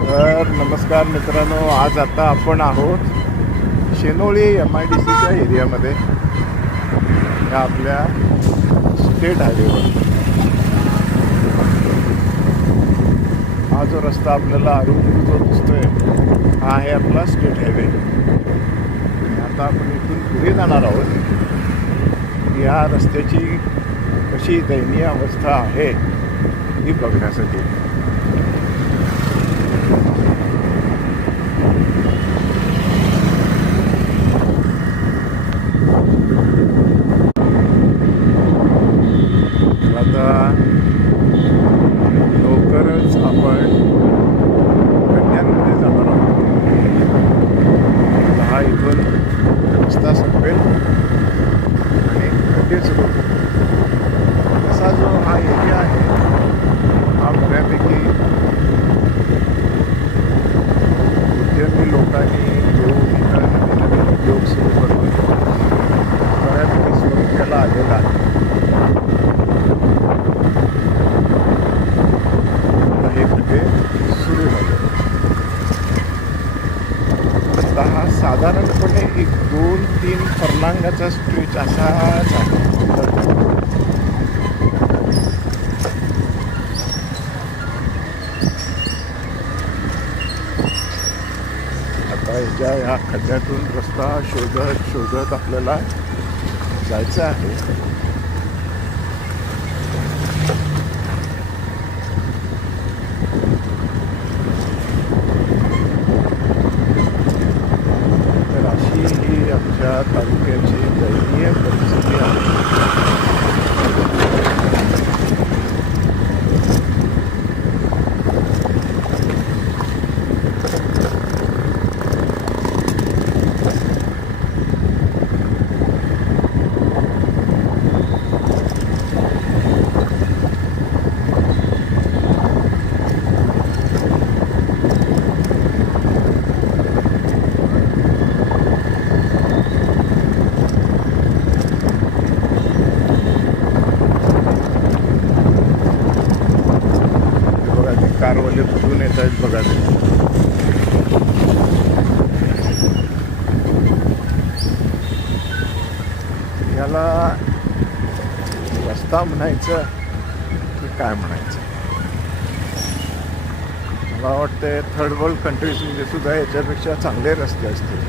तर नमस्कार मित्रांनो, आज आता आपण आहोत शेनोळी MIDCच्या एरियामध्ये, या आपल्या स्टेट हायवेवर. हा जो रस्ता आपल्याला अरुंद जो दिसतोय हा आहे आपला स्टेट हायवे. आणि आता आपण इथून पुढे जाणार आहोत. या रस्त्याची कशी दयनीय अवस्था आहे ही बघण्यासाठी. आता लवकरच आपण कन्यामध्ये जाणार आहोत. हा इथून रस्ता संपेल आणि खड्डे सुरू होतील. असा जो हा एरिया आहे हा बऱ्यापैकी उद्यमी लोकांनी येऊन इथं नवीन नवीन उद्योग सुरू करून बऱ्यापैकी स्वरूपाला आलेला आहे. हे खड्डे सुरू झाले. आता हा साधारणपणे एक 2-3 फर्लांगाचा स्ट्रेच असाच आहे. आता ह्या खड्ड्यातून रस्ता शोधत शोधत आपल्याला जायचं आहे. तर अशी ही आमच्या तालुक्याची दयनीय परिस्थिती आहे. कारवाले कुठून येत आहेत बघा ते. याला रस्ता म्हणायचं की काय म्हणायचं. मला वाटतं थर्ड वर्ल्ड कंट्रीजमध्ये सुद्धा याच्यापेक्षा चांगले रस्ते असतील.